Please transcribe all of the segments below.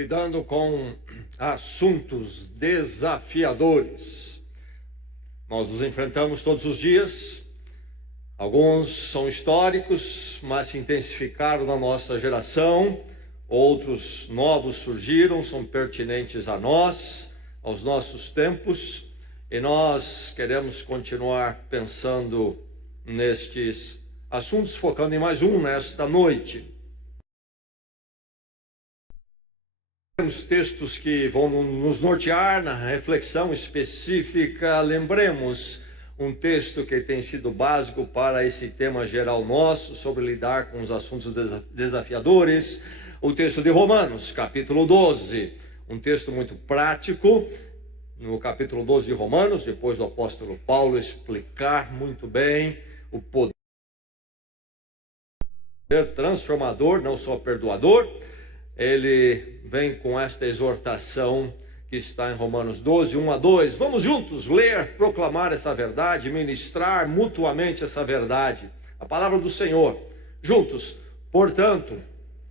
lidando com assuntos desafiadores. Nós nos enfrentamos todos os dias. Alguns são históricos, mas se intensificaram na nossa geração. Outros novos surgiram, são pertinentes a nós, aos nossos tempos. E nós queremos continuar pensando nestes assuntos, focando em mais um nesta noite. Temos textos que vão nos nortear na reflexão específica. Lembremos um texto que tem sido básico para esse tema geral nosso, sobre lidar com os assuntos desafiadores. O texto de Romanos, capítulo 12. Um texto muito prático. No capítulo 12 de Romanos, depois do apóstolo Paulo explicar muito bem o poder transformador, não só perdoador, ele vem com esta exortação que está em Romanos 12, 1 a 2. Vamos juntos ler, proclamar essa verdade, ministrar mutuamente essa verdade. A palavra do Senhor. Juntos. Portanto,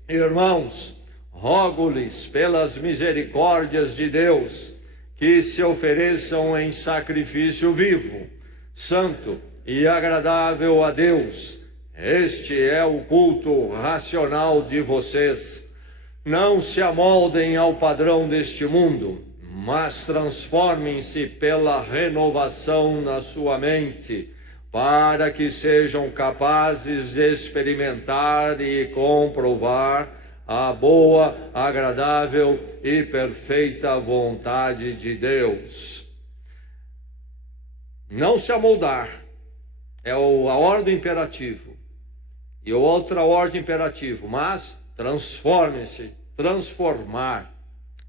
irmãos, rogo-lhes pelas misericórdias de Deus, que se ofereçam em sacrifício vivo, santo e agradável a Deus. Este é o culto racional de vocês. Não se amoldem ao padrão deste mundo, mas transformem-se pela renovação na sua mente, para que sejam capazes de experimentar e comprovar a boa, agradável e perfeita vontade de Deus. Não se amoldar é a ordem imperativa. E outra ordem imperativa, mas transformem-se, transformar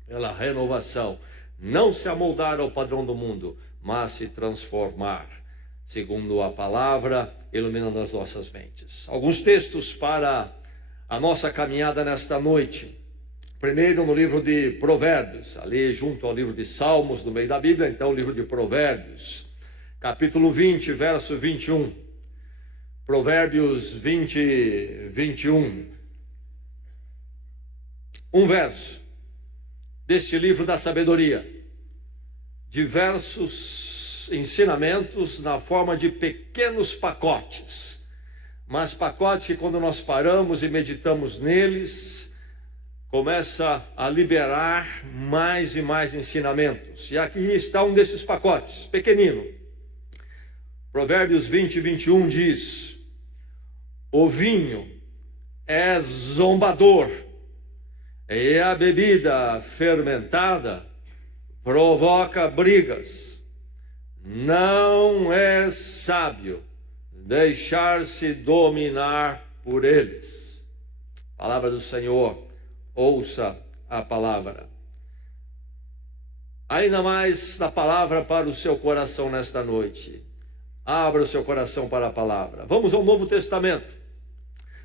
pela renovação. Não se amoldar ao padrão do mundo, mas se transformar, segundo a palavra, iluminando as nossas mentes. Alguns textos para a nossa caminhada nesta noite. Primeiro no livro de Provérbios, ali junto ao livro de Salmos, no meio da Bíblia, então o livro de Provérbios, capítulo 20, verso 21. Provérbios 20, 21. Um verso deste livro da sabedoria. Diversos ensinamentos na forma de pequenos pacotes. Mas pacotes que, quando nós paramos e meditamos neles, começa a liberar mais e mais ensinamentos. E aqui está um desses pacotes, pequenino. Provérbios 20, 21 diz: o vinho é zombador, e a bebida fermentada provoca brigas. Não é sábio deixar-se dominar por eles. Palavra do Senhor, ouça a palavra. Ainda mais da palavra para o seu coração nesta noite. Abra o seu coração para a palavra. Vamos ao Novo Testamento.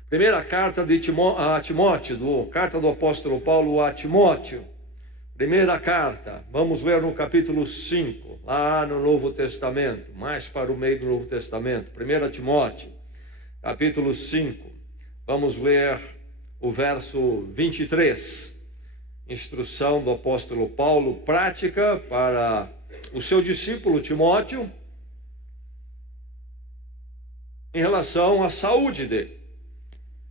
Primeira carta a Timóteo, carta do apóstolo Paulo a Timóteo. Primeira carta, vamos ler no capítulo 5, lá no Novo Testamento, mais para o meio do Novo Testamento. 1 Timóteo, capítulo 5, vamos ler o verso 23. Instrução do apóstolo Paulo, prática para o seu discípulo Timóteo, em relação à saúde dele.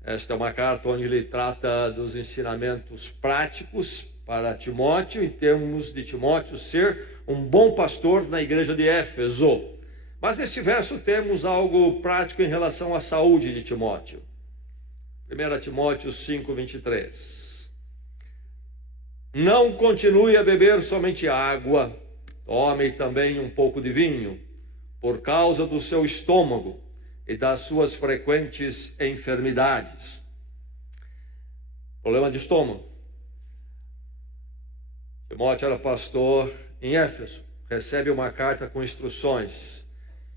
Esta é uma carta onde ele trata dos ensinamentos práticos para Timóteo, em termos de Timóteo ser um bom pastor na igreja de Éfeso. Mas neste verso temos algo prático em relação à saúde de Timóteo. 1 Timóteo 5, 23. Não continue a beber somente água, tome também um pouco de vinho, por causa do seu estômago e das suas frequentes enfermidades. Problema de estômago. Timóteo era pastor em Éfeso, recebe uma carta com instruções.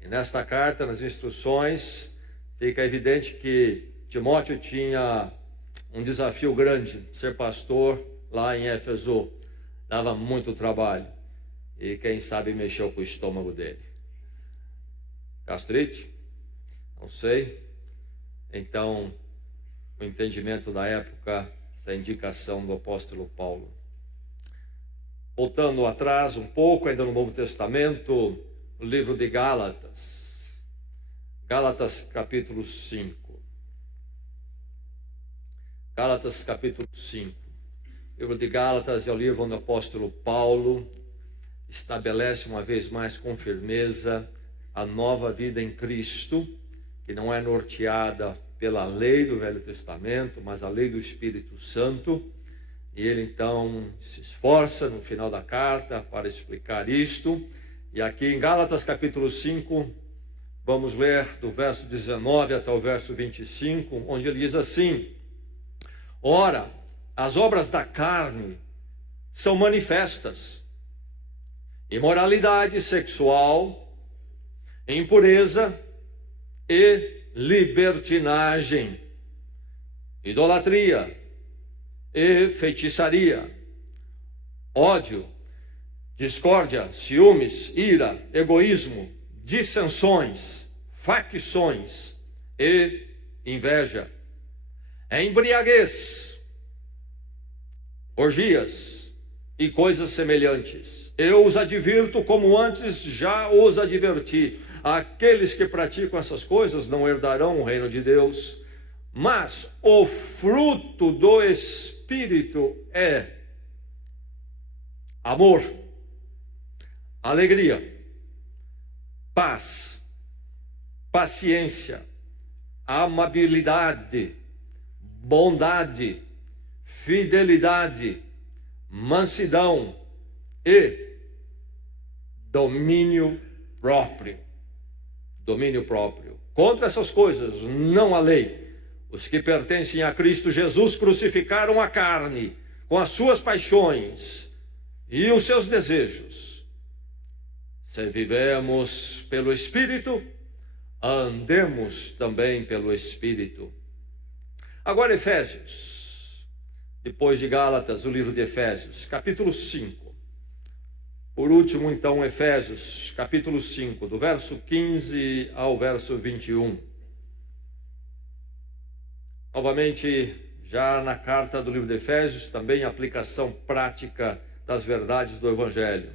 E nesta carta, nas instruções, fica evidente que Timóteo tinha um desafio grande, ser pastor lá em Éfeso. Dava muito trabalho. E quem sabe mexeu com o estômago dele. Gastrite? Não sei. Então, o entendimento da época, essa indicação do apóstolo Paulo. voltando atrás um pouco, ainda no Novo Testamento, o livro de Gálatas. Gálatas capítulo 5. Gálatas capítulo 5. O livro de Gálatas é o livro onde o apóstolo Paulo estabelece uma vez mais com firmeza a nova vida em Cristo, que não é norteada pela lei do Velho Testamento, mas a lei do Espírito Santo. E ele então se esforça no final da carta para explicar isto. E aqui em Gálatas capítulo 5, vamos ler do verso 19 até o verso 25, onde ele diz assim: ora, as obras da carne são manifestas: imoralidade sexual, impureza e libertinagem, idolatria e feitiçaria, ódio, discórdia, ciúmes, ira, egoísmo, dissensões, facções e inveja, embriaguez, orgias e coisas semelhantes. Eu os advirto como antes já os adverti. Aqueles que praticam essas coisas não herdarão o reino de Deus. Mas o fruto do Espírito é amor, alegria, paz, paciência, amabilidade, bondade, fidelidade, mansidão e domínio próprio. Domínio próprio. Contra essas coisas não há lei. Os que pertencem a Cristo Jesus crucificaram a carne com as suas paixões e os seus desejos. Se vivemos pelo Espírito, andemos também pelo Espírito. Agora Efésios, depois de Gálatas, o livro de Efésios, capítulo 5. Por último, então, Efésios, capítulo 5, do verso 15 ao verso 21. Novamente, já na carta do livro de Efésios, também a aplicação prática das verdades do Evangelho,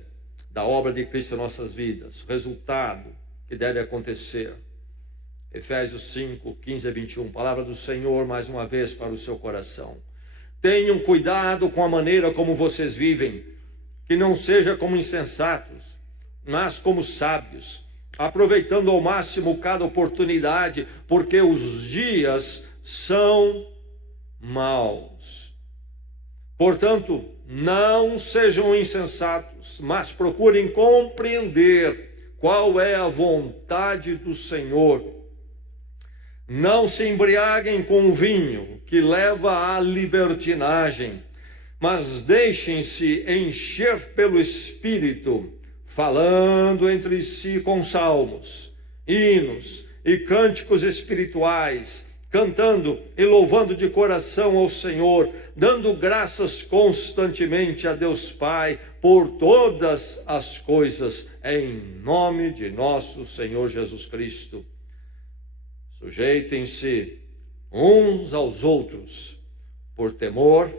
da obra de Cristo em nossas vidas, o resultado que deve acontecer. Efésios 5, 15 a 21, palavra do Senhor mais uma vez para o seu coração. Tenham cuidado com a maneira como vocês vivem, que não seja como insensatos, mas como sábios, aproveitando ao máximo cada oportunidade, porque os dias são maus. Portanto, não sejam insensatos, mas procurem compreender qual é a vontade do Senhor. Não se embriaguem com o vinho, que leva à libertinagem, mas deixem-se encher pelo Espírito, falando entre si com salmos, hinos e cânticos espirituais, cantando e louvando de coração ao Senhor, dando graças constantemente a Deus Pai por todas as coisas, em nome de nosso Senhor Jesus Cristo. Sujeitem-se uns aos outros por temor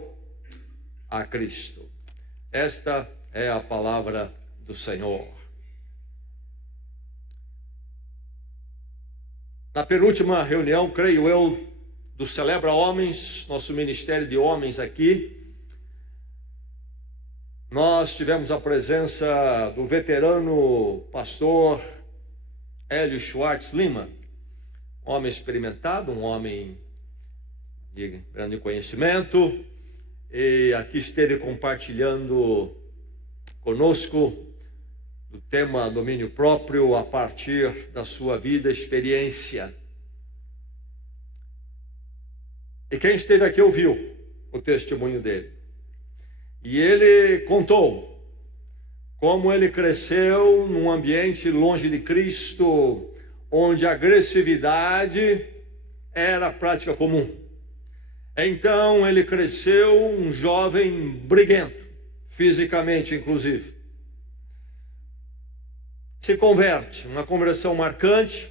a Cristo. Esta é a palavra do Senhor. Na penúltima reunião, creio eu, do Celebra Homens, nosso ministério de homens aqui, nós tivemos a presença do veterano pastor Hélio Schwartz Lima, um homem experimentado, um homem de grande conhecimento, e aqui esteve compartilhando conosco do tema domínio próprio a partir da sua vida e experiência. E quem esteve aqui ouviu o testemunho dele. E ele contou como ele cresceu num ambiente longe de Cristo, onde a agressividade era prática comum. Então ele cresceu um jovem briguento, fisicamente inclusive. Se converte, uma conversão marcante,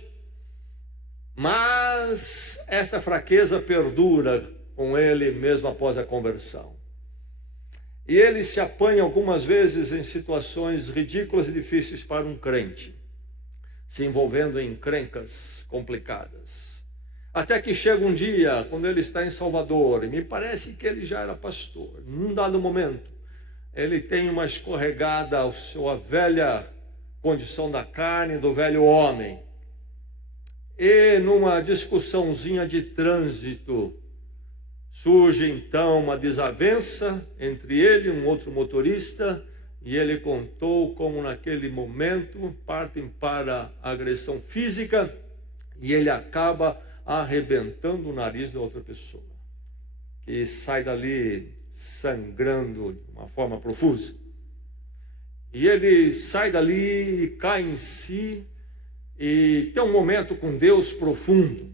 mas esta fraqueza perdura com ele mesmo após a conversão. E ele se apanha algumas vezes em situações ridículas e difíceis para um crente, se envolvendo em encrencas complicadas. Até que chega um dia, quando ele está em Salvador, e me parece que ele já era pastor, num dado momento, ele tem uma escorregada à sua velha condição da carne, do velho homem. E numa discussãozinha de trânsito, surge então uma desavença entre ele e um outro motorista, e ele contou como naquele momento partem para a agressão física, e ele acaba arrebentando o nariz da outra pessoa, que sai dali sangrando de uma forma profusa. E ele sai dali e cai em si, e tem um momento com Deus profundo.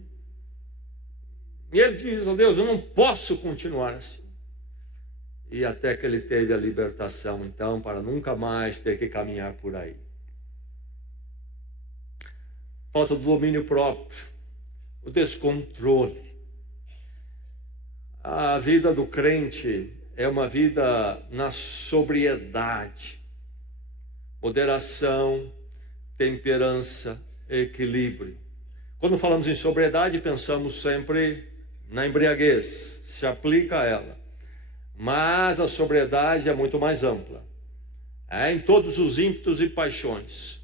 E ele diz: oh Deus, eu não posso continuar assim. E até que ele teve a libertação, então, para nunca mais ter que caminhar por aí. Falta do domínio próprio, o descontrole. A vida do crente é uma vida na sobriedade, moderação, temperança, equilíbrio. Quando falamos em sobriedade, pensamos sempre na embriaguez, se aplica a ela. Mas a sobriedade é muito mais ampla. É em todos os ímpetos e paixões.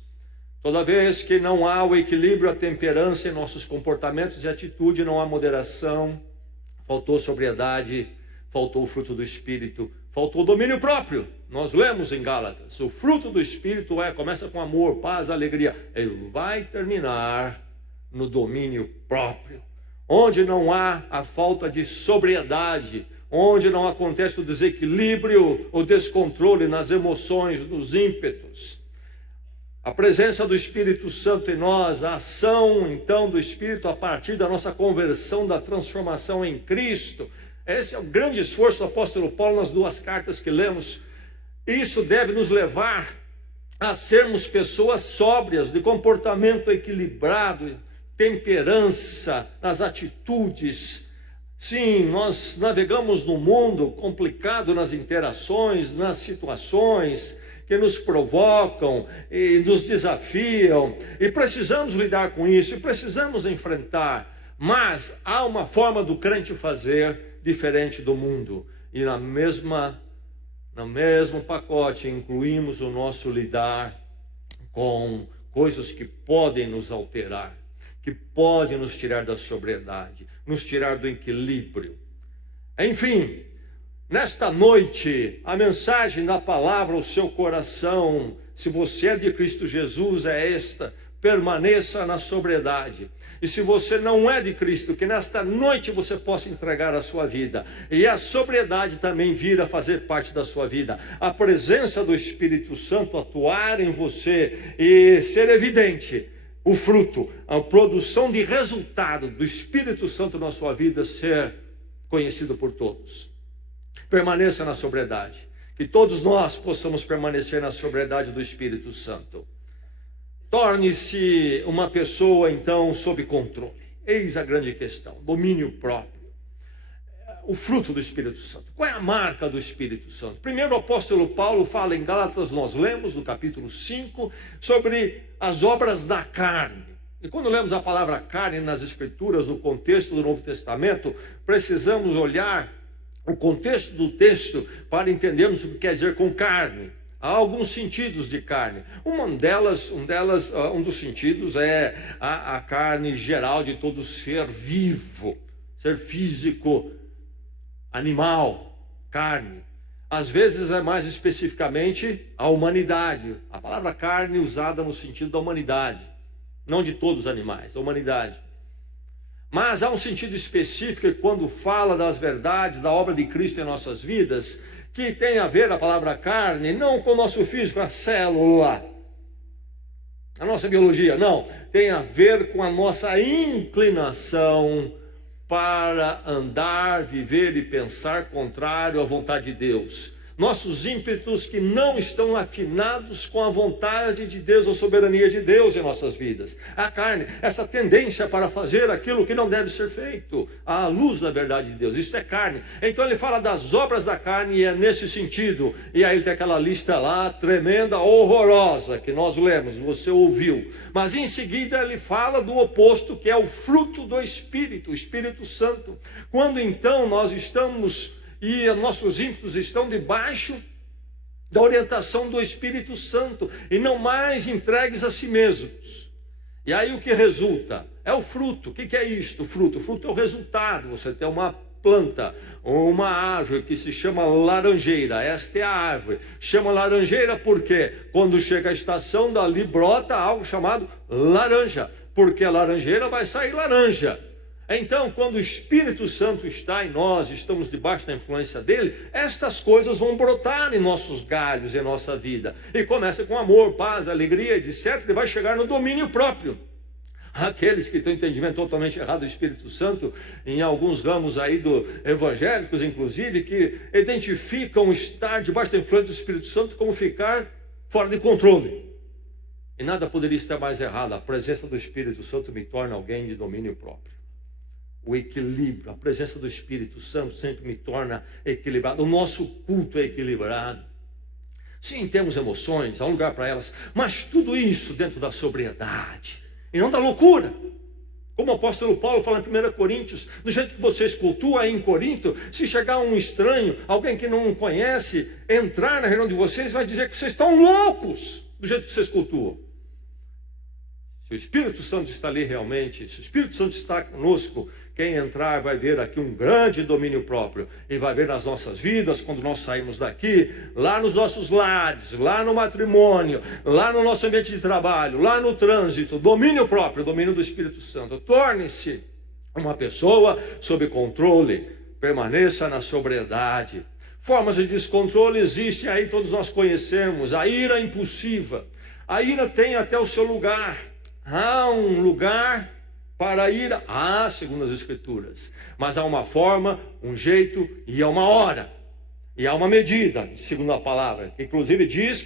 Toda vez que não há o equilíbrio, a temperança em nossos comportamentos e atitude, não há moderação, faltou sobriedade, faltou o fruto do Espírito, faltou o domínio próprio. Nós lemos em Gálatas, o fruto do Espírito começa com amor, paz, alegria. Ele vai terminar no domínio próprio. Onde não há a falta de sobriedade, onde não acontece o desequilíbrio, o descontrole nas emoções, nos ímpetos. A presença do Espírito Santo em nós, a ação então do Espírito a partir da nossa conversão, da transformação em Cristo. Esse é o grande esforço do apóstolo Paulo nas duas cartas que lemos. Isso deve nos levar a sermos pessoas sóbrias, de comportamento equilibrado, temperança nas atitudes. Sim, nós navegamos num mundo complicado nas interações, nas situações que nos provocam e nos desafiam, e precisamos lidar com isso, e precisamos enfrentar, mas há uma forma do crente fazer diferente do mundo, e no mesmo pacote incluímos o nosso lidar com coisas que podem nos alterar, que podem nos tirar da sobriedade, nos tirar do equilíbrio. Enfim, nesta noite, a mensagem da palavra ao seu coração, se você é de Cristo Jesus, é esta: permaneça na sobriedade. E se você não é de Cristo, que nesta noite você possa entregar a sua vida, e a sobriedade também vir a fazer parte da sua vida, a presença do Espírito Santo atuar em você e ser evidente o fruto, a produção de resultado do Espírito Santo na sua vida ser conhecido por todos. Permaneça na sobriedade, que todos nós possamos permanecer na sobriedade do Espírito Santo. Torne-se uma pessoa então sob controle. Eis a grande questão: domínio próprio. O fruto do Espírito Santo. Qual é a marca do Espírito Santo? Primeiro, o apóstolo Paulo fala em Gálatas, nós lemos no capítulo 5, sobre as obras da carne. E quando lemos a palavra carne nas Escrituras, no contexto do Novo Testamento, precisamos olhar o contexto do texto para entendermos o que quer dizer com carne. Há alguns sentidos de carne. Um dos sentidos é a carne geral de todo ser vivo, ser físico, animal, carne. Às vezes é mais especificamente a humanidade. A palavra carne usada no sentido da humanidade, não de todos os animais, da humanidade. Mas há um sentido específico quando fala das verdades, da obra de Cristo em nossas vidas, que tem a ver, a palavra carne, não com o nosso físico, a célula, a nossa biologia, não. Tem a ver com a nossa inclinação para andar, viver e pensar contrário à vontade de Deus. nossos ímpetos que não estão afinados com a vontade de Deus, a soberania de Deus em nossas vidas. A carne, essa tendência para fazer aquilo que não deve ser feito, à luz da verdade de Deus, isso é carne. Então ele fala das obras da carne e é nesse sentido. E aí ele tem aquela lista lá, tremenda, horrorosa, que nós lemos, você ouviu. Mas em seguida ele fala do oposto, que é o fruto do Espírito, o Espírito Santo. Quando então nós estamos e nossos ímpetos estão debaixo da orientação do Espírito Santo e não mais entregues a si mesmos. E aí o que resulta? É o fruto. O que é isto? O fruto é o resultado. Você tem uma planta, uma árvore que se chama laranjeira. Esta é a árvore. Chama laranjeira porque quando chega a estação, dali brota algo chamado laranja. Porque a laranjeira vai sair laranja. Então, quando o Espírito Santo está em nós, estamos debaixo da influência dele, estas coisas vão brotar em nossos galhos, em nossa vida. E começa com amor, paz, alegria, etc. E vai chegar no domínio próprio. Aqueles que têm entendimento totalmente errado do Espírito Santo, em alguns ramos aí do evangélicos, inclusive, que identificam estar debaixo da influência do Espírito Santo como ficar fora de controle. E nada poderia estar mais errado. A presença do Espírito Santo me torna alguém de domínio próprio. O equilíbrio, a presença do Espírito Santo sempre me torna equilibrado. O nosso culto é equilibrado. Sim, temos emoções, há um lugar para elas, mas tudo isso dentro da sobriedade e não da loucura. Como o apóstolo Paulo fala em 1 Coríntios, do jeito que vocês cultuam aí em Corinto, se chegar um estranho, alguém que não conhece, entrar na reunião de vocês, vai dizer que vocês estão loucos do jeito que vocês cultuam. Se o Espírito Santo está ali realmente, se o Espírito Santo está conosco, quem entrar vai ver aqui um grande domínio próprio. E vai ver nas nossas vidas, quando nós saímos daqui, lá nos nossos lares, lá no matrimônio, lá no nosso ambiente de trabalho, lá no trânsito, domínio próprio, domínio do Espírito Santo. Torne-se uma pessoa sob controle, permaneça na sobriedade. Formas de descontrole existem aí, todos nós conhecemos. A ira impulsiva. A ira tem até o seu lugar. Há um lugar para a ira, segundo as Escrituras. Mas há uma forma, um jeito e há uma hora. E há uma medida, segundo a palavra. Que inclusive diz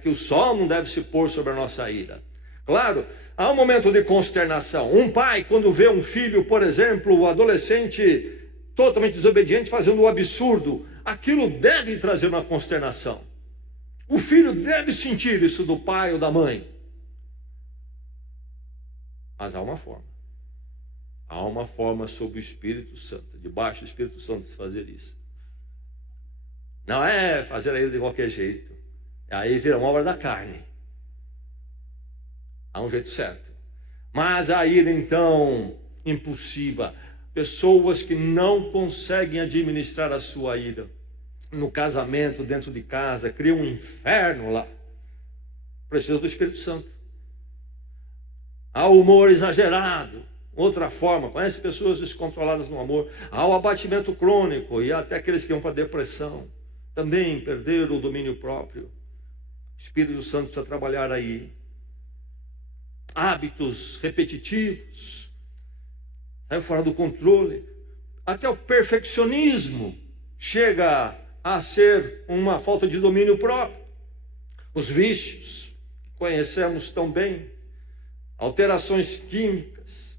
que o sol não deve se pôr sobre a nossa ira. Claro, há um momento de consternação. Um pai, quando vê um filho, por exemplo, o adolescente totalmente desobediente, fazendo um absurdo, aquilo deve trazer uma consternação. O filho deve sentir isso do pai ou da mãe. Mas há uma forma. Há uma forma sob o Espírito Santo, debaixo do Espírito Santo, de se fazer isso. Não é fazer a ira de qualquer jeito. Aí vira uma obra da carne. Há um jeito certo. Mas a ira, então, impulsiva. Pessoas que não conseguem administrar a sua ira. No casamento, dentro de casa, criam um inferno lá. Precisa do Espírito Santo. Há o humor exagerado, outra forma, conhece pessoas descontroladas no amor. Há o abatimento crônico e até aqueles que vão para a depressão, também perderam o domínio próprio. O Espírito Santo precisa trabalhar aí. Hábitos repetitivos, saiu fora do controle. Até o perfeccionismo chega a ser uma falta de domínio próprio. Os vícios, que conhecemos tão bem. Alterações químicas,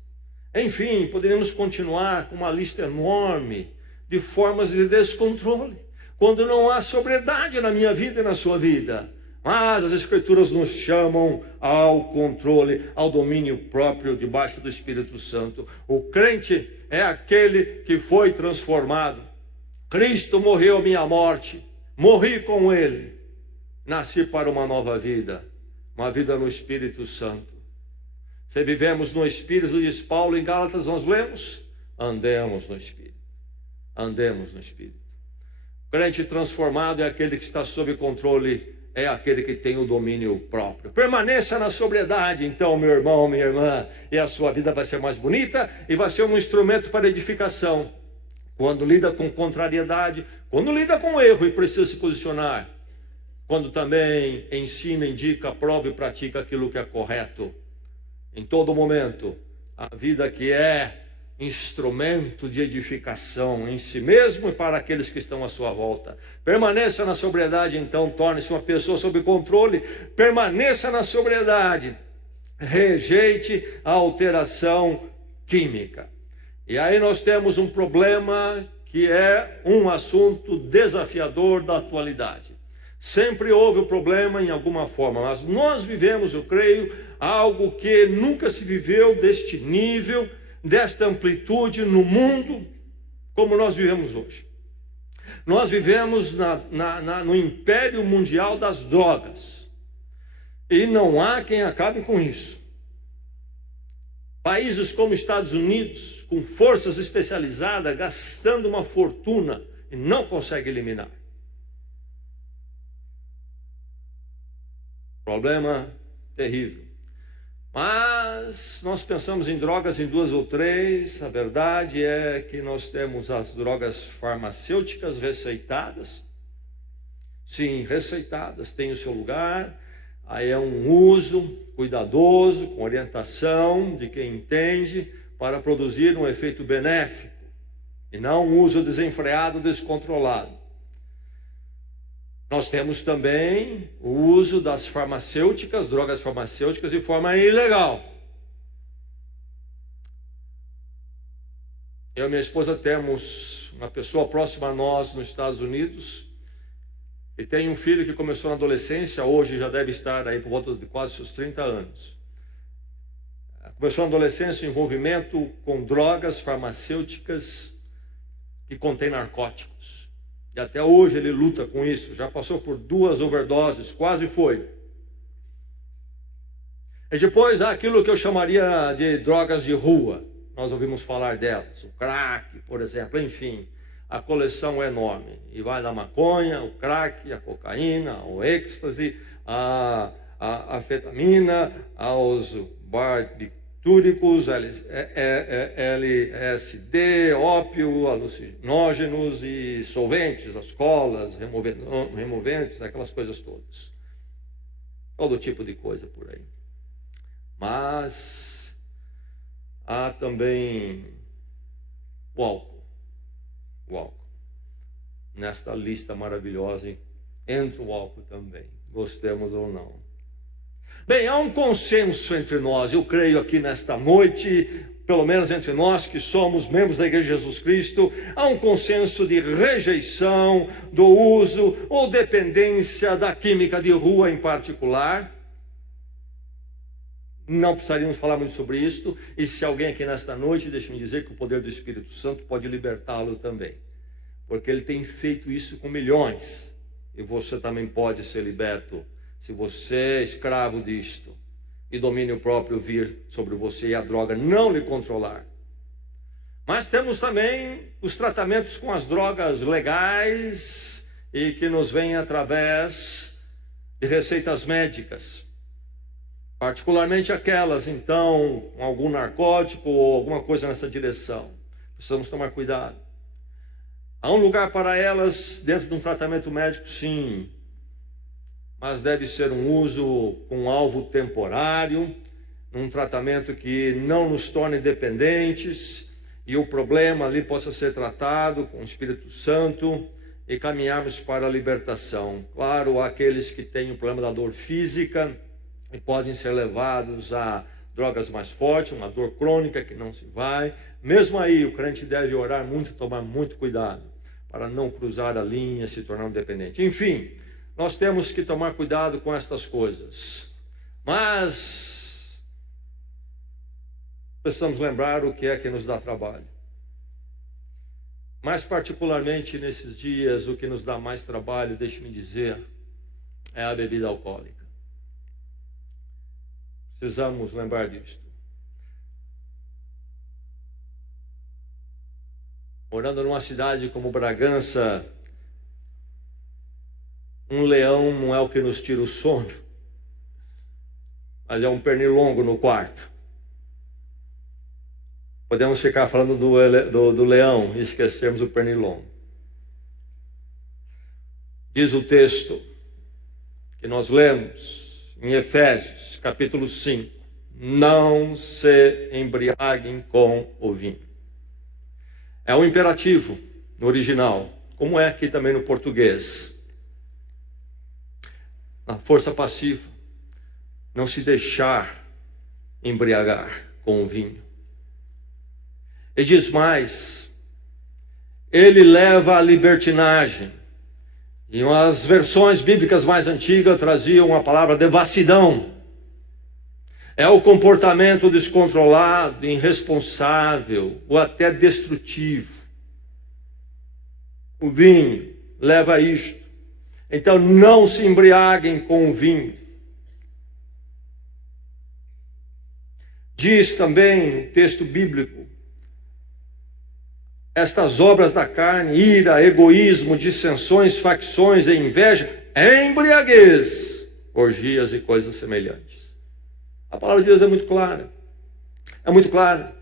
enfim, poderíamos continuar com uma lista enorme de formas de descontrole, quando não há sobriedade na minha vida e na sua vida. Mas as Escrituras nos chamam ao controle, ao domínio próprio debaixo do Espírito Santo. O crente é aquele que foi transformado. Cristo morreu a minha morte, morri com Ele, nasci para uma nova vida, uma vida no Espírito Santo. Se vivemos no Espírito, diz Paulo em Gálatas, nós lemos, andemos no Espírito. Andemos no Espírito. O crente transformado é aquele que está sob controle, é aquele que tem o domínio próprio. Permaneça na sobriedade, então, meu irmão, minha irmã, e a sua vida vai ser mais bonita e vai ser um instrumento para edificação. Quando lida com contrariedade, quando lida com erro e precisa se posicionar. Quando também ensina, indica, prova e pratica aquilo que é correto. Em todo momento, a vida que é instrumento de edificação em si mesmo e para aqueles que estão à sua volta. Permaneça na sobriedade, então, torne-se uma pessoa sob controle. Permaneça na sobriedade. Rejeite a alteração química. E aí nós temos um problema que é um assunto desafiador da atualidade. Sempre houve o problema em alguma forma, mas nós vivemos, eu creio, algo que nunca se viveu deste nível, desta amplitude no mundo, como nós vivemos hoje. Nós vivemos no império mundial das drogas, e não há quem acabe com isso. Países como Estados Unidos, com forças especializadas, gastando uma fortuna e não consegue eliminar. Problema terrível. Mas nós pensamos em drogas em 2 ou 3. A verdade é que nós temos as drogas farmacêuticas receitadas. Sim, receitadas, tem o seu lugar. Aí é um uso cuidadoso, com orientação de quem entende, para produzir um efeito benéfico, e não um uso desenfreado, descontrolado. Nós temos também o uso das farmacêuticas, drogas farmacêuticas, de forma ilegal. Eu e minha esposa temos uma pessoa próxima a nós nos Estados Unidos, e tem um filho que começou na adolescência, hoje já deve estar aí por volta de quase seus 30 anos. Começou na adolescência o envolvimento com drogas farmacêuticas que contêm narcóticos. E até hoje ele luta com isso. Já passou por 2 overdoses, quase foi. E depois há aquilo que eu chamaria de drogas de rua. Nós ouvimos falar delas. O crack, por exemplo, enfim. A coleção é enorme. E vai da maconha, o crack, a cocaína, o êxtase, a anfetamina, aos barbitúricos, LSD, ópio, alucinógenos e solventes, as colas, removentes, aquelas coisas todas. Todo tipo de coisa por aí. Mas há também o álcool. O álcool. Nesta lista maravilhosa entra o álcool também, gostemos ou não. Bem, há um consenso entre nós, eu creio aqui nesta noite, pelo menos entre nós que somos membros da Igreja de Jesus Cristo, há um consenso de rejeição do uso ou dependência da química de rua em particular. Não precisaríamos falar muito sobre isso, e se alguém aqui nesta noite, deixe-me dizer que o poder do Espírito Santo pode libertá-lo também, porque ele tem feito isso com milhões, e você também pode ser liberto, se você é escravo disto, e domínio próprio vir sobre você e a droga não lhe controlar. Mas temos também os tratamentos com as drogas legais, e que nos vêm através de receitas médicas. Particularmente aquelas, então, com algum narcótico ou alguma coisa nessa direção. Precisamos tomar cuidado. Há um lugar para elas dentro de um tratamento médico, sim. Mas deve ser um uso com alvo temporário, um tratamento que não nos torne dependentes, e o problema ali possa ser tratado com o Espírito Santo e caminharmos para a libertação. Claro, há aqueles que têm o problema da dor física, e podem ser levados a drogas mais fortes, uma dor crônica que não se vai. Mesmo aí, o crente deve orar muito, tomar muito cuidado, para não cruzar a linha e se tornar um dependente. Enfim, nós temos que tomar cuidado com estas coisas. Mas precisamos lembrar o que é que nos dá trabalho. Mais particularmente nesses dias, o que nos dá mais trabalho, deixe-me dizer, é a bebida alcoólica. Precisamos lembrar disto. Morando numa cidade como Bragança, um leão não é o que nos tira o sono, mas é um pernilongo no quarto. Podemos ficar falando do leão e esquecermos o pernilongo. Diz o texto que nós lemos em Efésios, capítulo 5, não se embriaguem com o vinho. É um imperativo no original, como é aqui também no português. A força passiva, não se deixar embriagar com o vinho. E diz mais, ele leva à libertinagem. E as versões bíblicas mais antigas traziam a palavra devassidão. É o comportamento descontrolado, irresponsável ou até destrutivo. O vinho leva a isto. Então não se embriaguem com o vinho. Diz também o texto bíblico, estas obras da carne, ira, egoísmo, dissensões, facções e inveja, embriaguez, orgias e coisas semelhantes. A palavra de Deus é muito clara. É muito clara.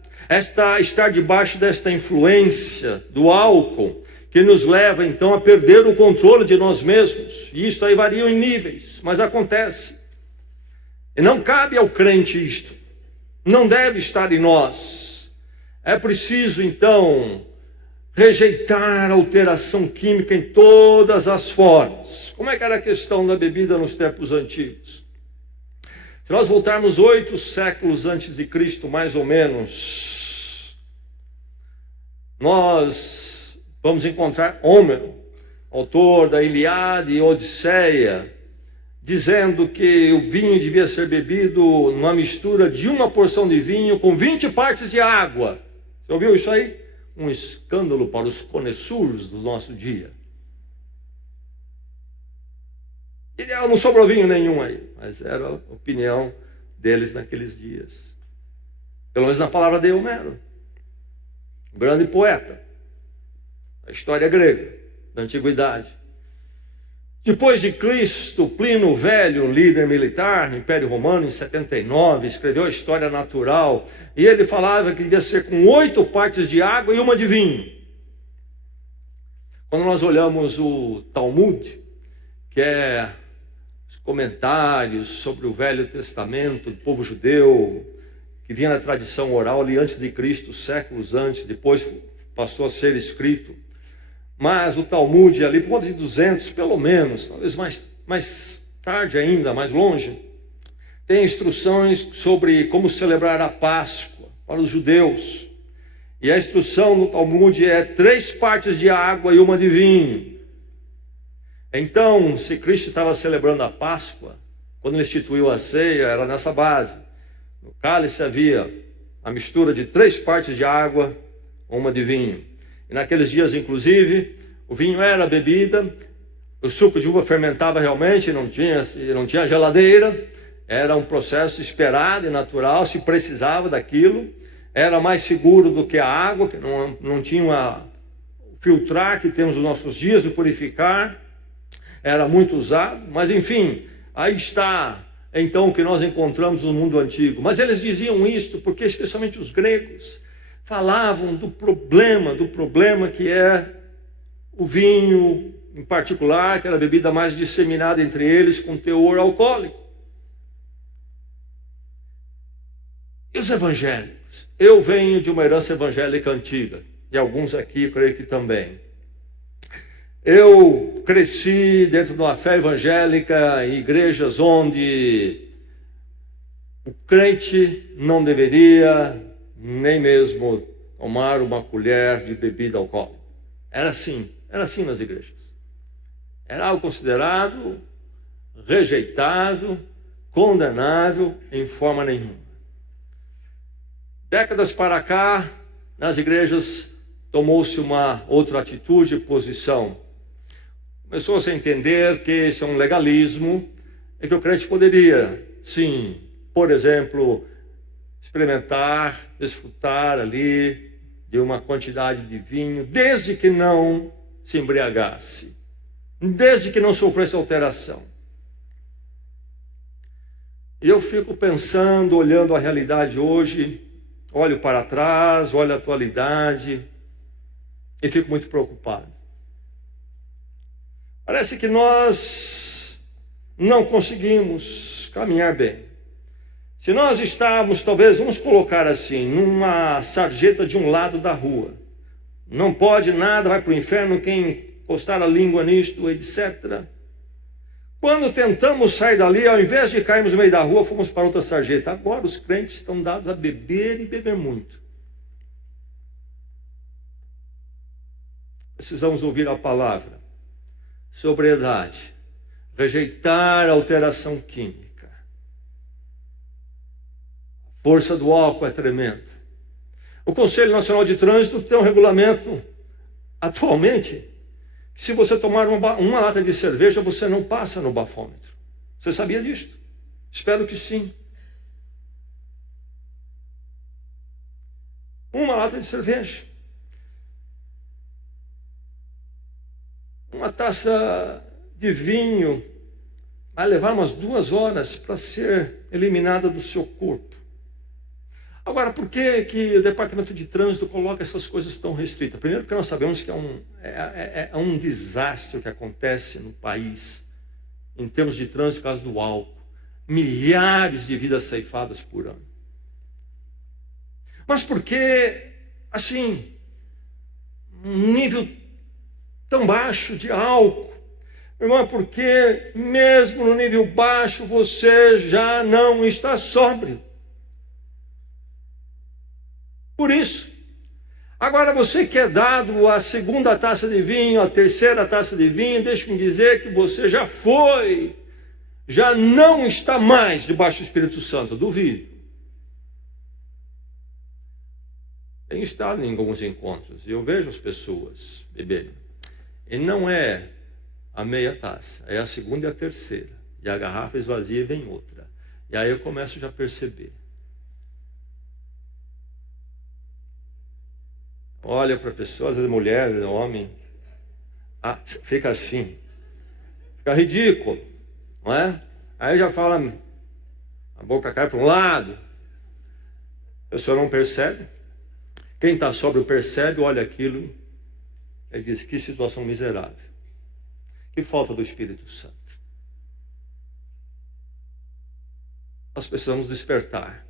Estar debaixo desta influência do álcool, que nos leva então a perder o controle de nós mesmos. E isso aí varia em níveis, mas acontece. E não cabe ao crente isto. Não deve estar em nós. É preciso então rejeitar a alteração química em todas as formas. Como é que era a questão da bebida nos tempos antigos? Se nós voltarmos 8 séculos antes de Cristo, mais ou menos, nós vamos encontrar Homero, autor da Ilíada e Odisseia, dizendo que o vinho devia ser bebido numa mistura de uma porção de vinho com 20 partes de água. Você ouviu isso aí? Um escândalo para os connoisseurs do nosso dia. E não sobrou vinho nenhum aí, mas era a opinião deles naqueles dias. Pelo menos na palavra de Homero, um grande poeta da história grega, da antiguidade. Depois de Cristo, Plínio o Velho, líder militar no Império Romano, em 79, escreveu a História Natural, e ele falava que devia ser com 8 partes de água e uma de vinho. Quando nós olhamos o Talmud, que é os comentários sobre o Velho Testamento do povo judeu, que vinha na tradição oral ali antes de Cristo, séculos antes, depois passou a ser escrito. Mas o Talmud, ali por volta de 200, pelo menos, talvez mais tarde ainda, mais longe, tem instruções sobre como celebrar a Páscoa para os judeus. E a instrução no Talmud é 3 partes de água e uma de vinho. Então, se Cristo estava celebrando a Páscoa, quando ele instituiu a ceia, era nessa base. No cálice havia a mistura de 3 partes de água, uma de vinho. E naqueles dias, inclusive, o vinho era bebida, o suco de uva fermentava realmente, não tinha geladeira, era um processo esperado e natural, se precisava daquilo, era mais seguro do que a água, que não tinha o filtrar que temos nos nossos dias, o purificar, era muito usado, mas enfim, aí está então o que nós encontramos no mundo antigo. Mas eles diziam isto porque especialmente os gregos falavam do problema que é o vinho, em particular, que era a bebida mais disseminada entre eles, com teor alcoólico. E os evangélicos? Eu venho de uma herança evangélica antiga, e alguns aqui eu creio que também. Eu cresci dentro de uma fé evangélica em igrejas onde o crente não deveria nem mesmo tomar uma colher de bebida alcoólica. Era assim nas igrejas. Era algo considerado rejeitável, condenável em forma nenhuma. Décadas para cá, nas igrejas tomou-se uma outra atitude e posição. Começou-se a entender que esse é um legalismo e que o crente poderia, sim, por exemplo, experimentar, desfrutar ali de uma quantidade de vinho, desde que não se embriagasse, desde que não sofresse alteração. E eu fico pensando, olhando a realidade hoje, olho para trás, olho a atualidade e fico muito preocupado. Parece que nós não conseguimos caminhar bem. Se nós estamos, talvez, vamos colocar assim, numa sarjeta de um lado da rua, não pode nada, vai para o inferno quem encostar a língua nisto, etc. Quando tentamos sair dali, ao invés de cairmos no meio da rua, fomos para outra sarjeta. Agora os crentes estão dados a beber e beber muito. Precisamos ouvir a palavra. Sobriedade. Rejeitar a alteração química. A força do álcool é tremenda. O Conselho Nacional de Trânsito tem um regulamento, atualmente, que se você tomar uma lata de cerveja, você não passa no bafômetro. Você sabia disso? Espero que sim. Uma lata de cerveja. Uma taça de vinho vai levar umas 2 horas para ser eliminada do seu corpo. Agora, por que o Departamento de Trânsito coloca essas coisas tão restritas? Primeiro, porque nós sabemos que é um desastre que acontece no país, em termos de trânsito, por causa do álcool. Milhares de vidas ceifadas por ano. Mas por que, assim, um nível tão baixo de álcool? Irmão, porque mesmo no nível baixo você já não está sóbrio. Por isso. Agora você que é dado a 2ª taça de vinho, a 3ª taça de vinho, deixe-me dizer que você já foi, já não está mais debaixo do Espírito Santo, duvido. Tenho estado em alguns encontros e eu vejo as pessoas beberem. E não é a meia taça, é a 2ª e a 3ª. E a garrafa esvazia e vem outra. E aí eu começo já a perceber. Olha para a pessoa, às vezes mulher, homem, fica assim. Fica ridículo, não é? Aí já fala, a boca cai para um lado. A pessoa não percebe. Quem está sóbrio percebe, olha aquilo. Ele diz, que situação miserável. Que falta do Espírito Santo. Nós precisamos despertar.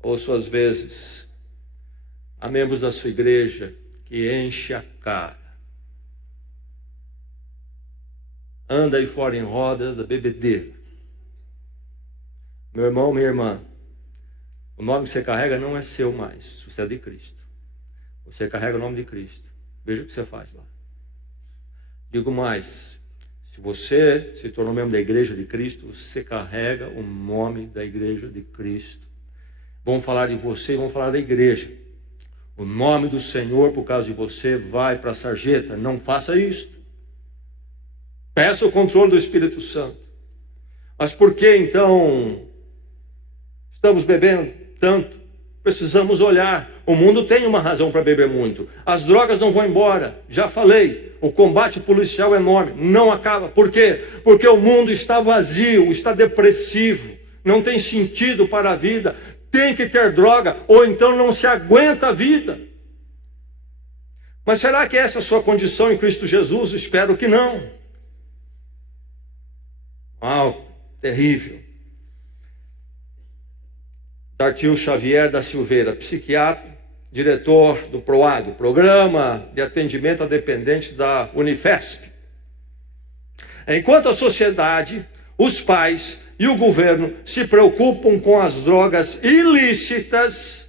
Ouço às vezes, há membros da sua igreja que enche a cara. Anda aí fora em rodas da bebedeira. Meu irmão, minha irmã, o nome que você carrega não é seu mais, você é de Cristo. Você carrega o nome de Cristo. Veja o que você faz lá. Digo mais, se você se tornou membro da igreja de Cristo, você carrega o nome da igreja de Cristo. Vamos falar de você, vamos falar da igreja. O nome do Senhor, por causa de você, vai para a sarjeta. Não faça isso. Peça o controle do Espírito Santo. Mas por que então estamos bebendo tanto? Precisamos olhar. O mundo tem uma razão para beber muito. As drogas não vão embora. Já falei. O combate policial é enorme. Não acaba. Por quê? Porque o mundo está vazio, está depressivo. Não tem sentido para a vida. Tem que ter droga, ou então não se aguenta a vida. Mas será que essa é a sua condição em Cristo Jesus? Espero que não. Terrível. Dartil Xavier da Silveira, psiquiatra, diretor do PROAD, Programa de Atendimento a Dependentes da Unifesp. Enquanto a sociedade, os pais e o governo se preocupam com as drogas ilícitas,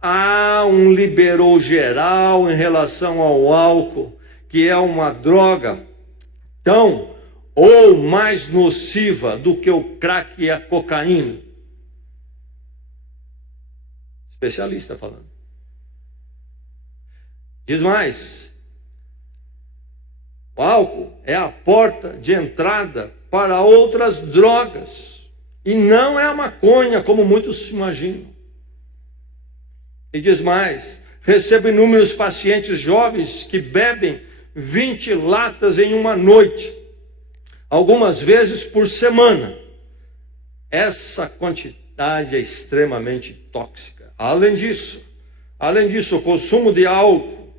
há um liberou geral em relação ao álcool, que é uma droga tão ou mais nociva do que o crack e a cocaína. Especialista falando. Diz mais, o álcool é a porta de entrada para outras drogas. E não é a maconha, como muitos imaginam. E diz mais, recebo inúmeros pacientes jovens que bebem 20 latas em uma noite, algumas vezes por semana. Essa quantidade é extremamente tóxica. Além disso, o consumo de álcool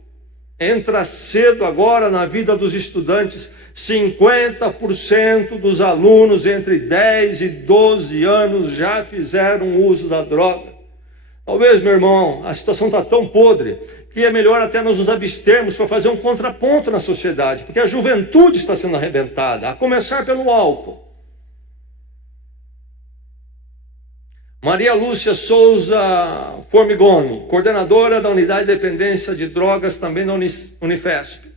entra cedo agora na vida dos estudantes. 50% dos alunos entre 10 e 12 anos já fizeram uso da droga. Talvez, meu irmão, a situação está tão podre que é melhor até nós nos abstermos para fazer um contraponto na sociedade, porque a juventude está sendo arrebentada, a começar pelo álcool. Maria Lúcia Souza Formigoni, coordenadora da Unidade de Dependência de Drogas, também da Unifesp.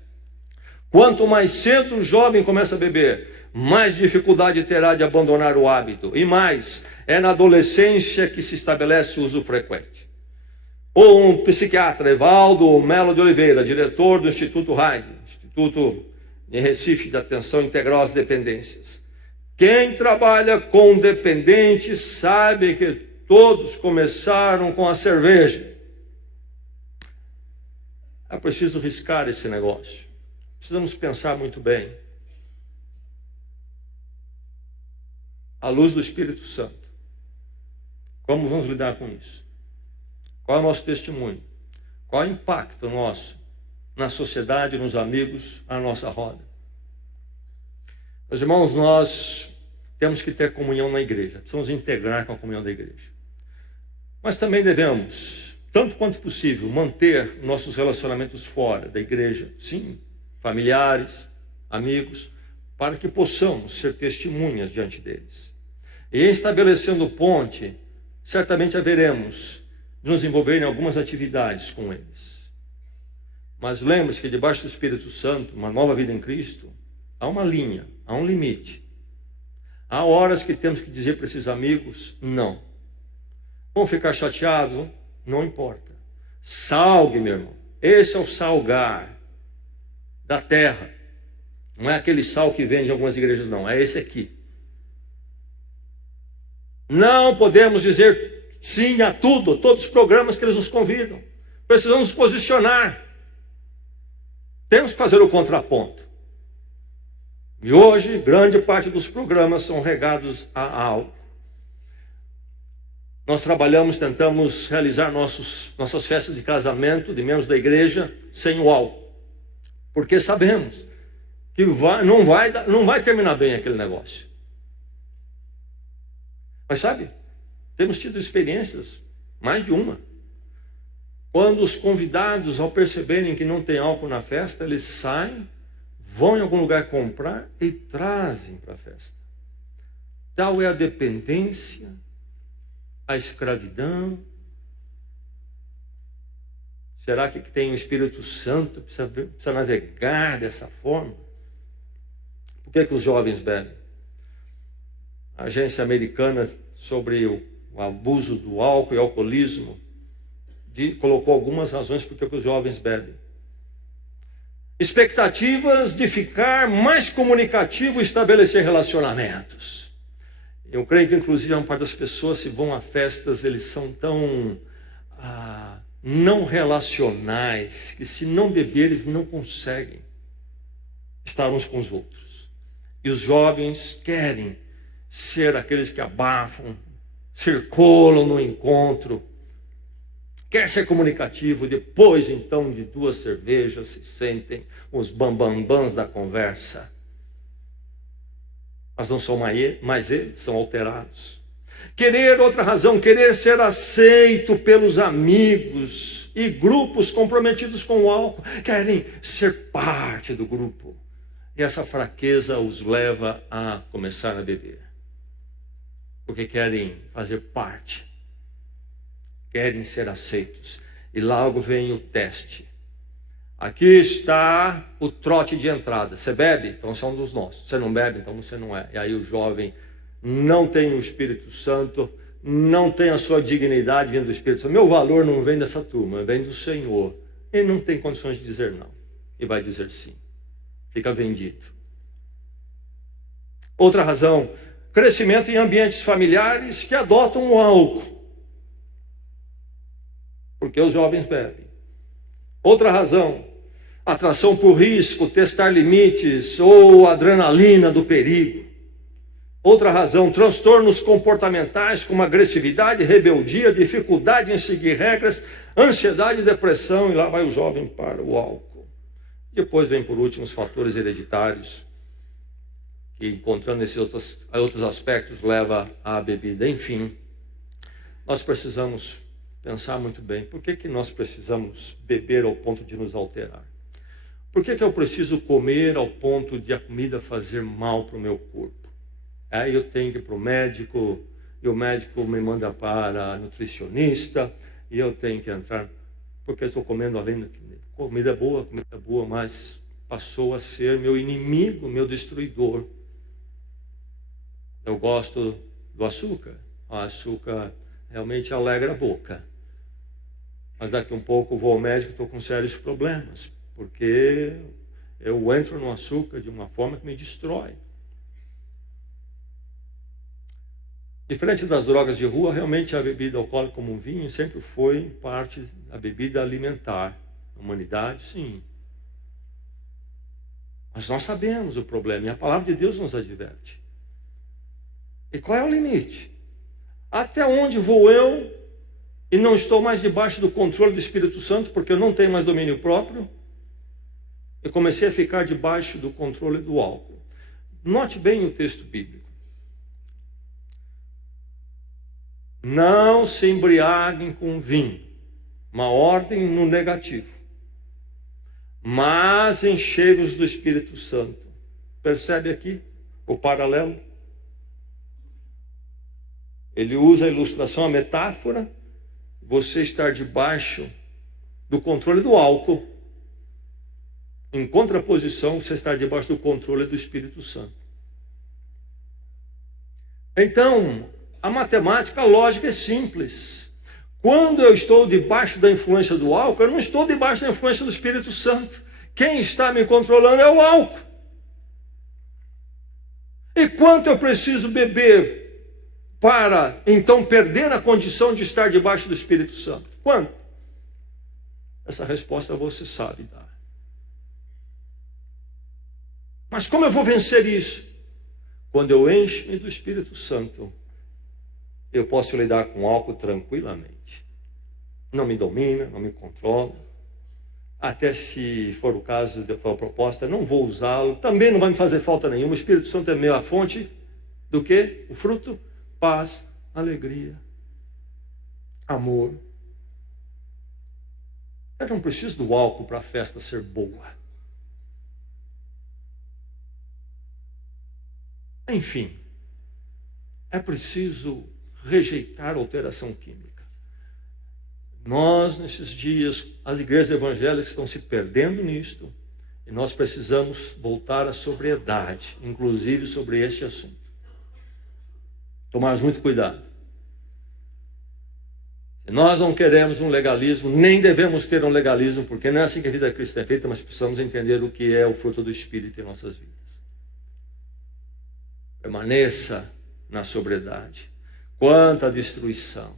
Quanto mais cedo o jovem começa a beber, mais dificuldade terá de abandonar o hábito. E mais, é na adolescência que se estabelece o uso frequente. Ou um psiquiatra, Evaldo Melo de Oliveira, diretor do Instituto RAID, Instituto de Recife de Atenção Integral às Dependências. Quem trabalha com dependentes sabe que todos começaram com a cerveja. É preciso riscar esse negócio. Precisamos pensar muito bem. À luz do Espírito Santo. Como vamos lidar com isso? Qual é o nosso testemunho? Qual é o impacto nosso na sociedade, nos amigos, à nossa roda? Meus irmãos, nós temos que ter comunhão na igreja. Precisamos integrar com a comunhão da igreja. Mas também devemos, tanto quanto possível, manter nossos relacionamentos fora da igreja. Sim, familiares, amigos, para que possamos ser testemunhas diante deles. E estabelecendo ponte, certamente haveremos de nos envolver em algumas atividades com eles. Mas lembre-se que debaixo do Espírito Santo, uma nova vida em Cristo, há uma linha, há um limite. Há horas que temos que dizer para esses amigos, não. Vão ficar chateados? Não importa. Salgue, meu irmão. Esse é o salgar da terra. Não é aquele sal que vem de algumas igrejas, não. É esse aqui. Não podemos dizer sim a tudo, a todos os programas que eles nos convidam. Precisamos nos posicionar. Temos que fazer o contraponto. E hoje, grande parte dos programas são regados a álcool. Nós trabalhamos, tentamos realizar nossas festas de casamento de membros da igreja sem o álcool. Porque sabemos que não vai terminar bem aquele negócio. Mas sabe, temos tido experiências, mais de uma. Quando os convidados, ao perceberem que não tem álcool na festa, eles saem, vão em algum lugar comprar e trazem para a festa. Tal é a dependência, a escravidão. Será que tem o Espírito Santo, precisa navegar dessa forma? Por que os jovens bebem? A agência americana sobre o abuso do álcool e alcoolismo colocou algumas razões por que os jovens bebem. Expectativas de ficar mais comunicativo e estabelecer relacionamentos. Eu creio que, inclusive, a parte das pessoas, se vão a festas, eles são tão não relacionais, que se não beber, eles não conseguem estar uns com os outros. E os jovens querem ser aqueles que abafam, circulam no encontro, quer ser comunicativo, depois então de 2 cervejas se sentem os bambambãs da conversa. Mas não são mais eles, são alterados. Outra razão, querer ser aceito pelos amigos e grupos comprometidos com o álcool. Querem ser parte do grupo. E essa fraqueza os leva a começar a beber. Porque querem fazer parte. Querem ser aceitos. E logo vem o teste. Aqui está o trote de entrada. Você bebe? Então você é um dos nossos. Você não bebe? Então você não é. E aí o jovem não tem o Espírito Santo, não tem a sua dignidade vindo do Espírito Santo. Meu valor não vem dessa turma, vem do Senhor. Ele não tem condições de dizer não. E vai dizer sim. Fica vendido. Outra razão, crescimento em ambientes familiares que adotam o álcool. Porque os jovens bebem. Outra razão, atração por risco, testar limites ou adrenalina do perigo. Outra razão, transtornos comportamentais como agressividade, rebeldia, dificuldade em seguir regras, ansiedade, depressão, e lá vai o jovem para o álcool. Depois vem por último os fatores hereditários, que encontrando esses outros aspectos leva à bebida. Enfim, nós precisamos pensar muito bem. Por que nós precisamos beber ao ponto de nos alterar? Por que eu preciso comer ao ponto de a comida fazer mal para o meu corpo? Aí eu tenho que ir para o médico, e o médico me manda para a nutricionista, e eu tenho que entrar, porque eu estou comendo além da comida boa, mas passou a ser meu inimigo, meu destruidor. Eu gosto do açúcar. O açúcar realmente alegra a boca. Mas daqui um pouco vou ao médico e estou com sérios problemas, porque eu entro no açúcar de uma forma que me destrói. Diferente das drogas de rua, realmente a bebida alcoólica como o vinho sempre foi parte da bebida alimentar. A humanidade, sim. Mas nós sabemos o problema e a palavra de Deus nos adverte. E qual é o limite? Até onde vou eu e não estou mais debaixo do controle do Espírito Santo, porque eu não tenho mais domínio próprio? Eu comecei a ficar debaixo do controle do álcool. Note bem o texto bíblico. Não se embriaguem com vinho. Uma ordem no negativo. Mas enchei-vos do Espírito Santo. Percebe aqui o paralelo? Ele usa a ilustração, a metáfora. Você estar debaixo do controle do álcool. Em contraposição, você está debaixo do controle do Espírito Santo. Então, a matemática, a lógica é simples. Quando eu estou debaixo da influência do álcool, eu não estou debaixo da influência do Espírito Santo. Quem está me controlando é o álcool. E quanto eu preciso beber para, então, perder a condição de estar debaixo do Espírito Santo? Quanto? Essa resposta você sabe dar. Mas como eu vou vencer isso? Quando eu encho-me do Espírito Santo, eu posso lidar com o álcool tranquilamente. Não me domina, não me controla. Até se for o caso de for a proposta, não vou usá-lo. Também não vai me fazer falta nenhuma. O Espírito Santo é a fonte do quê? O fruto? Paz, alegria, amor. Eu não preciso do álcool para a festa ser boa. Enfim, é preciso rejeitar a alteração química. Nós, nesses dias, as igrejas evangélicas estão se perdendo nisto, e nós precisamos voltar à sobriedade, inclusive sobre este assunto. Tomarmos muito cuidado. Se nós não queremos um legalismo, nem devemos ter um legalismo, porque não é assim que a vida cristã é feita, mas precisamos entender o que é o fruto do Espírito em nossas vidas. Permaneça na sobriedade. Quanta destruição.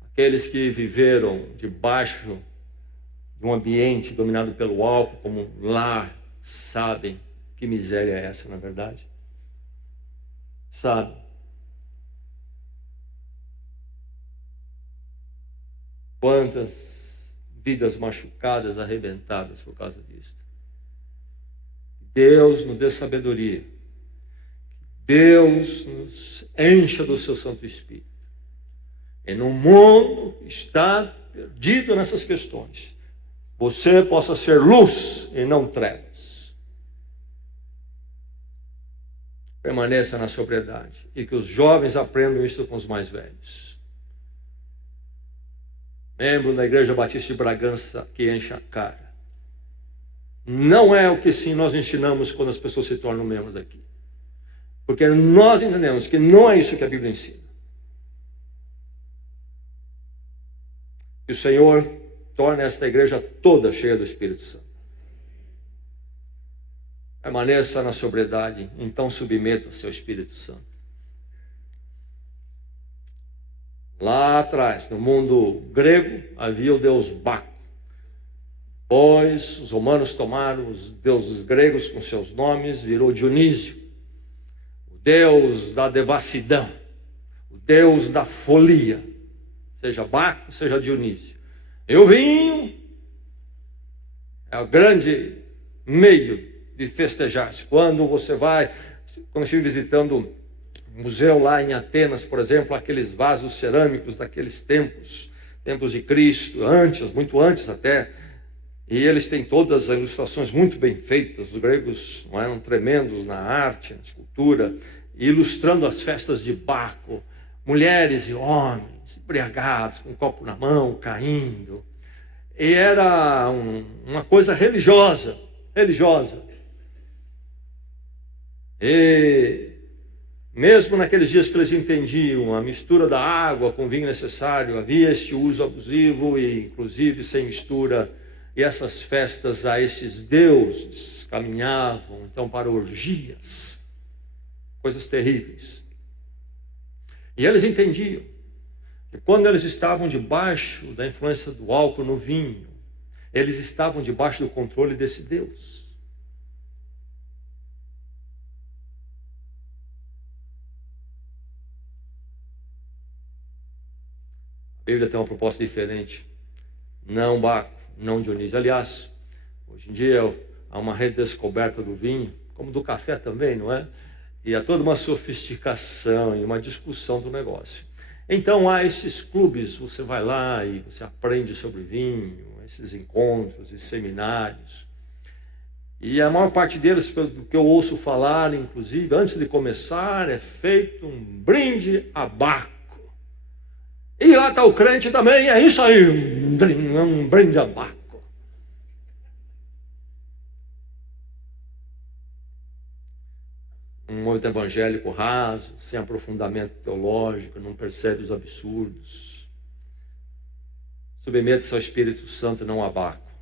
Aqueles que viveram debaixo de um ambiente dominado pelo álcool, como um lar, sabem que miséria é essa, na verdade? Sabem. Quantas vidas machucadas, arrebentadas por causa disso. Deus nos dê sabedoria. Deus nos encha do seu Santo Espírito. E num mundo que está perdido nessas questões, você possa ser luz e não trevas. Permaneça na sobriedade. E que os jovens aprendam isso com os mais velhos. Membro da Igreja Batista de Bragança que enche a cara. Não é o que sim nós ensinamos quando as pessoas se tornam membros daqui. Porque nós entendemos que não é isso que a Bíblia ensina. Que o Senhor torne esta igreja toda cheia do Espírito Santo. Permaneça na sobriedade, então submeta-se ao Espírito Santo. Lá atrás, no mundo grego, havia o deus Baco. Pois os romanos tomaram os deuses gregos com seus nomes, virou Dionísio. O deus da devassidão, o deus da folia. Seja Baco, seja Dionísio. E o vinho é o grande meio de festejar-se. Quando você estive visitando um museu lá em Atenas, por exemplo, aqueles vasos cerâmicos daqueles tempos, tempos de Cristo, antes, muito antes até. E eles têm todas as ilustrações muito bem feitas. Os gregos não eram tremendos na arte, na escultura, ilustrando as festas de Baco, mulheres e homens, embriagados, com um copo na mão, caindo. E era uma coisa religiosa. E mesmo naqueles dias que eles entendiam a mistura da água com o vinho necessário, havia este uso abusivo e inclusive sem mistura. E essas festas a estes deuses caminhavam então para orgias, coisas terríveis. E eles entendiam que quando eles estavam debaixo da influência do álcool no vinho, eles estavam debaixo do controle desse Deus. A Bíblia tem uma proposta diferente. Não Baco, não Dionísio. Aliás, hoje em dia há uma redescoberta do vinho, como do café também, não é? E há toda uma sofisticação e uma discussão do negócio. Então há esses clubes, você vai lá e você aprende sobre vinho, esses encontros e seminários. E a maior parte deles, pelo que eu ouço falar, inclusive, antes de começar, é feito um brinde a Baco. E lá está o crente também, é isso aí, um brinde a Baco. Um movimento evangélico raso, sem aprofundamento teológico, não percebe os absurdos. Submeta-se ao Espírito Santo, não a Baco.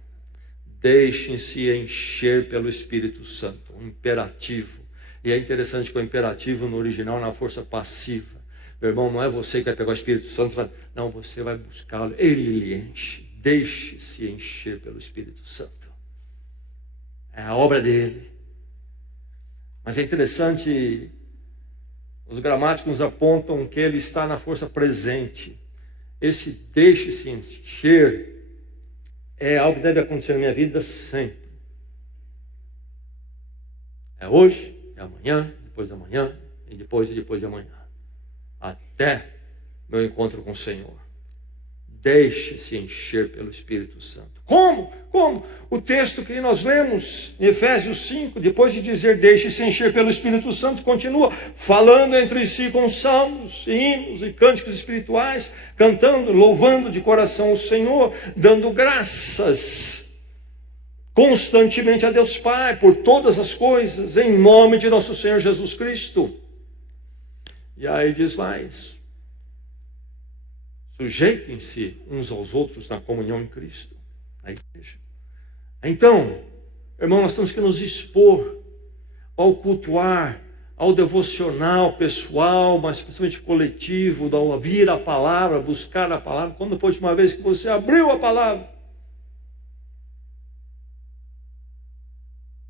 Deixem-se encher pelo Espírito Santo, um imperativo. E é interessante que o imperativo no original é na força passiva. Meu irmão, não é você que vai pegar o Espírito Santo, não, você vai buscá-lo, ele lhe enche. Deixe-se encher pelo Espírito Santo. É a obra dele. Mas é interessante, os gramáticos nos apontam que ele está na força presente. Esse deixe-se encher é algo que deve acontecer na minha vida sempre. É hoje, é amanhã, depois de amanhã e depois de amanhã. Até meu encontro com o Senhor. Deixe-se encher pelo Espírito Santo. Como? O texto que nós lemos em Efésios 5, depois de dizer deixe-se encher pelo Espírito Santo, continua falando entre si com salmos, hinos e cânticos espirituais, cantando, louvando de coração o Senhor, dando graças constantemente a Deus Pai por todas as coisas, em nome de nosso Senhor Jesus Cristo. E aí diz mais: sujeitem-se uns aos outros na comunhão em Cristo, na igreja. Então, irmão, nós temos que nos expor ao cultuar, ao devocional pessoal, mas principalmente coletivo, da ouvir a palavra, buscar a palavra. Quando foi a última vez que você abriu a palavra?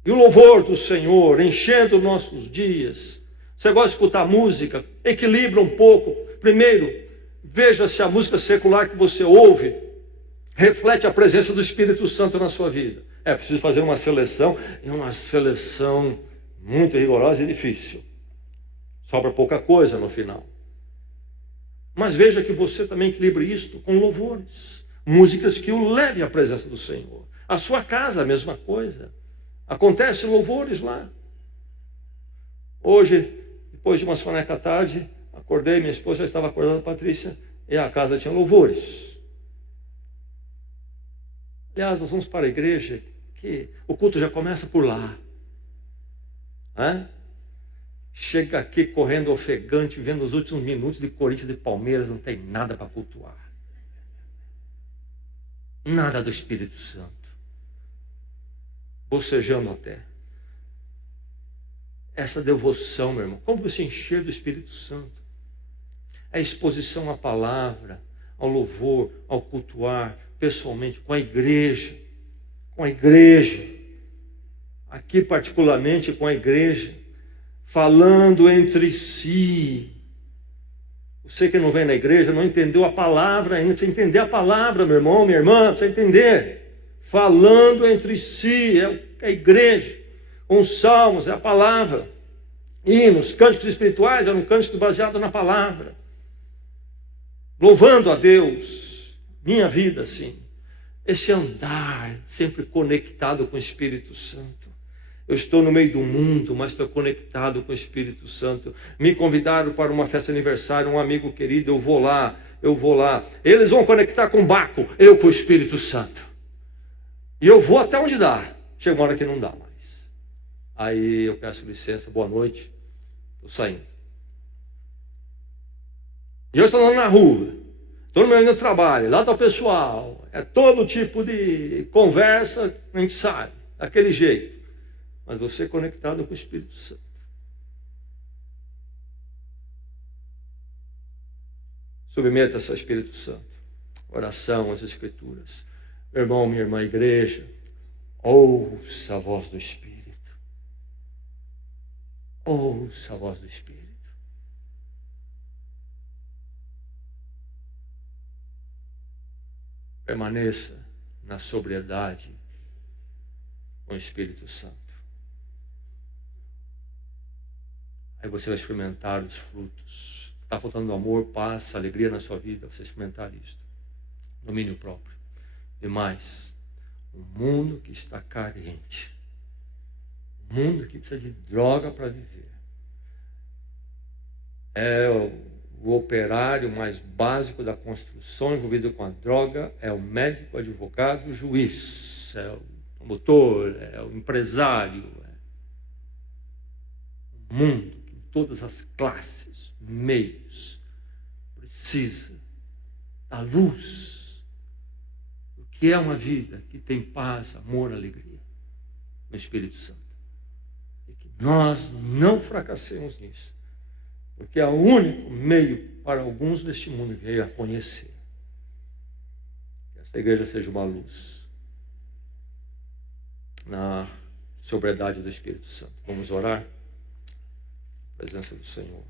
E o louvor do Senhor enchendo nossos dias. Você gosta de escutar música? Equilibra um pouco. Primeiro, veja se a música secular que você ouve reflete a presença do Espírito Santo na sua vida. É preciso fazer uma seleção, e uma seleção muito rigorosa e difícil. Sobra pouca coisa no final. Mas veja que você também equilibre isto com louvores. Músicas que o levem à presença do Senhor. A sua casa, a mesma coisa. Acontece louvores lá. Hoje, depois de uma soneca à tarde, acordei, minha esposa já estava acordada, Patrícia, e a casa tinha louvores. Aliás, nós vamos para a igreja, que o culto já começa por lá. Chega aqui correndo ofegante, vendo os últimos minutos de Corinthians e Palmeiras, não tem nada para cultuar. Nada do Espírito Santo. Bocejando até. Essa devoção, meu irmão, como você encher do Espírito Santo? A exposição à palavra, ao louvor, ao cultuar, pessoalmente, com a igreja. Com a igreja. Aqui particularmente com a igreja. Falando entre si. Você que não vem na igreja não entendeu a palavra ainda. Precisa entender a palavra, meu irmão, minha irmã, precisa entender. Falando entre si, é a igreja. Os salmos, é a palavra. Hinos, cânticos espirituais, eram cânticos baseados na palavra. Louvando a Deus. minha vida assim, esse andar sempre conectado com o Espírito Santo. Eu estou no meio do mundo, mas estou conectado com o Espírito Santo. Me convidaram para uma festa de aniversário, um amigo querido, eu vou lá. Eles vão conectar com Baco, eu com o Espírito Santo. E eu vou até onde dá. Chega uma hora que não dá mais. Aí eu peço licença, boa noite, estou saindo. E eu estou andando na rua, estou no meu trabalho, lá está o pessoal. É todo tipo de conversa, a gente sabe, daquele jeito. Mas você é conectado com o Espírito Santo. Submeta-se ao Espírito Santo. Oração às Escrituras. Meu irmão, minha irmã, igreja, ouça a voz do Espírito. Ouça a voz do Espírito. Permaneça na sobriedade com o Espírito Santo. Aí você vai experimentar os frutos. Está faltando amor, paz, alegria na sua vida, você experimentar isto. Domínio próprio. E mais, um mundo que está carente. Um mundo que precisa de droga para viver. É o operário mais básico da construção envolvido com a droga, é o médico, o advogado, o juiz, é o promotor, é o empresário. Um mundo que em todas as classes, meios, precisa da luz, do que é uma vida que tem paz, amor, alegria no Espírito Santo. E que nós não fracassemos nisso. Porque é o único meio para alguns deste mundo vir a conhecer. Que esta igreja seja uma luz na sobriedade do Espírito Santo. Vamos orar? Presença do Senhor.